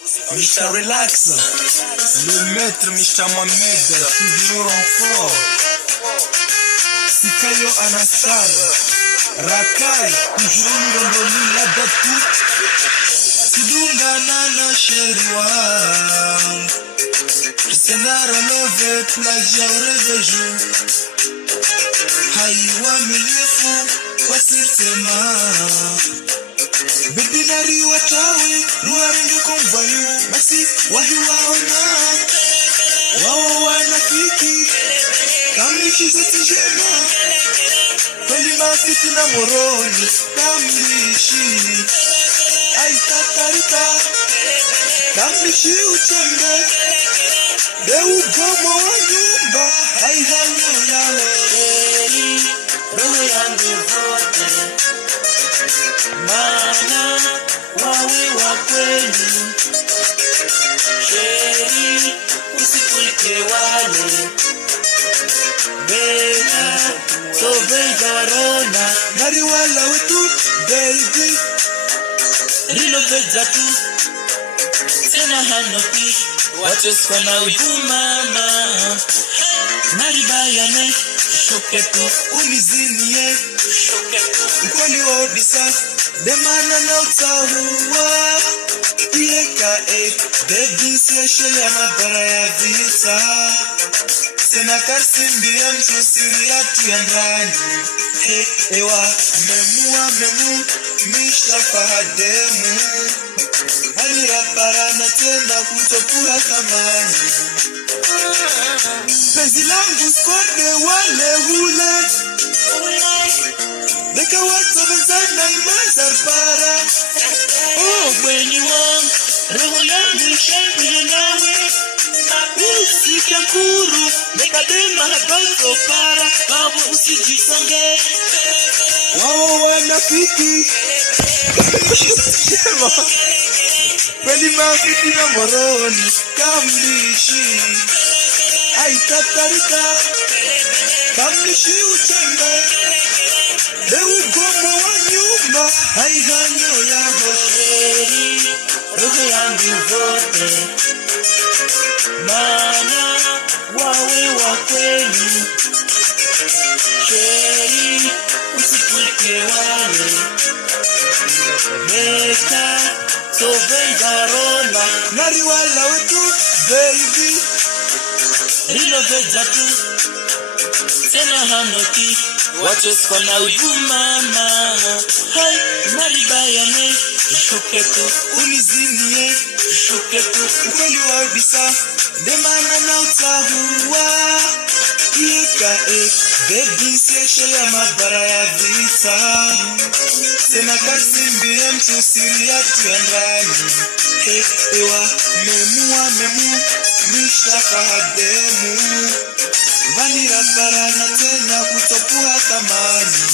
Mr. Relax, le maître Mr. Mohamed, toujours en fort. Sikayo Anastar, Rakai, toujours mirondoni la datu. Sidunga nana sheriwa, Senara love plagia ureveju. Haiwa milefu, wasirsema. Bebinari watawe, nuarenge kumbayu, masi wahiwaona. Wao wanafiki, kamlishi zeti jema. Kweli mafiti na moroni, kamlishi. Aitatarita, kamlishi uchembe. Deu gomo wa nyumba, haihanyo yao. Roho yangu vote, mana wawe wa kweli. Sheri usikulike wale, beka sobenza warona. Nari wala wetu baby, rilo veza tu, sena hanopi. Wache skwana wivu mama, nari bayane. Shoketu unizinie, ukweli wodisa, demana na utahuwa. Yeka baby siyeshele ya mabara ya visa. Sena karsimbi ya mchusiri ya tuyandani. Ewa memu, misha fahademu. Hanira parana tena kutopuha kamani. Pezi langu skode wale hule. Deka watu wezana imazar para. Oh bweni wangu, roho yangu ishembile nawe. Usike kuru, deka dema habanzo para. Babu usijisonge. Wao wanafiki, shema. Kweli mafiti na moroni, kamlishi. Aitatarika, kamlishi uchembe. Deu gomo wa nyumba, haihanyo ya hosheri. Roho yangu vote, mana wawe wa kweli. Sheri usikulike wale, beka sobenza rona. Nari wala wetu baby, rilo veza tu, sena hanoki. Wache skwana wivu mama, hai nari bayane. Shoketu unizinie, shoketu ukweli wabisa, demana na utahuwa. Yeka baby siyeshele ya mabara ya visa. Sena karsimbi ya mchusiri ya tuyandani. Ewa memu, misha fahademu. Vanira parana tena kutopuha kamani.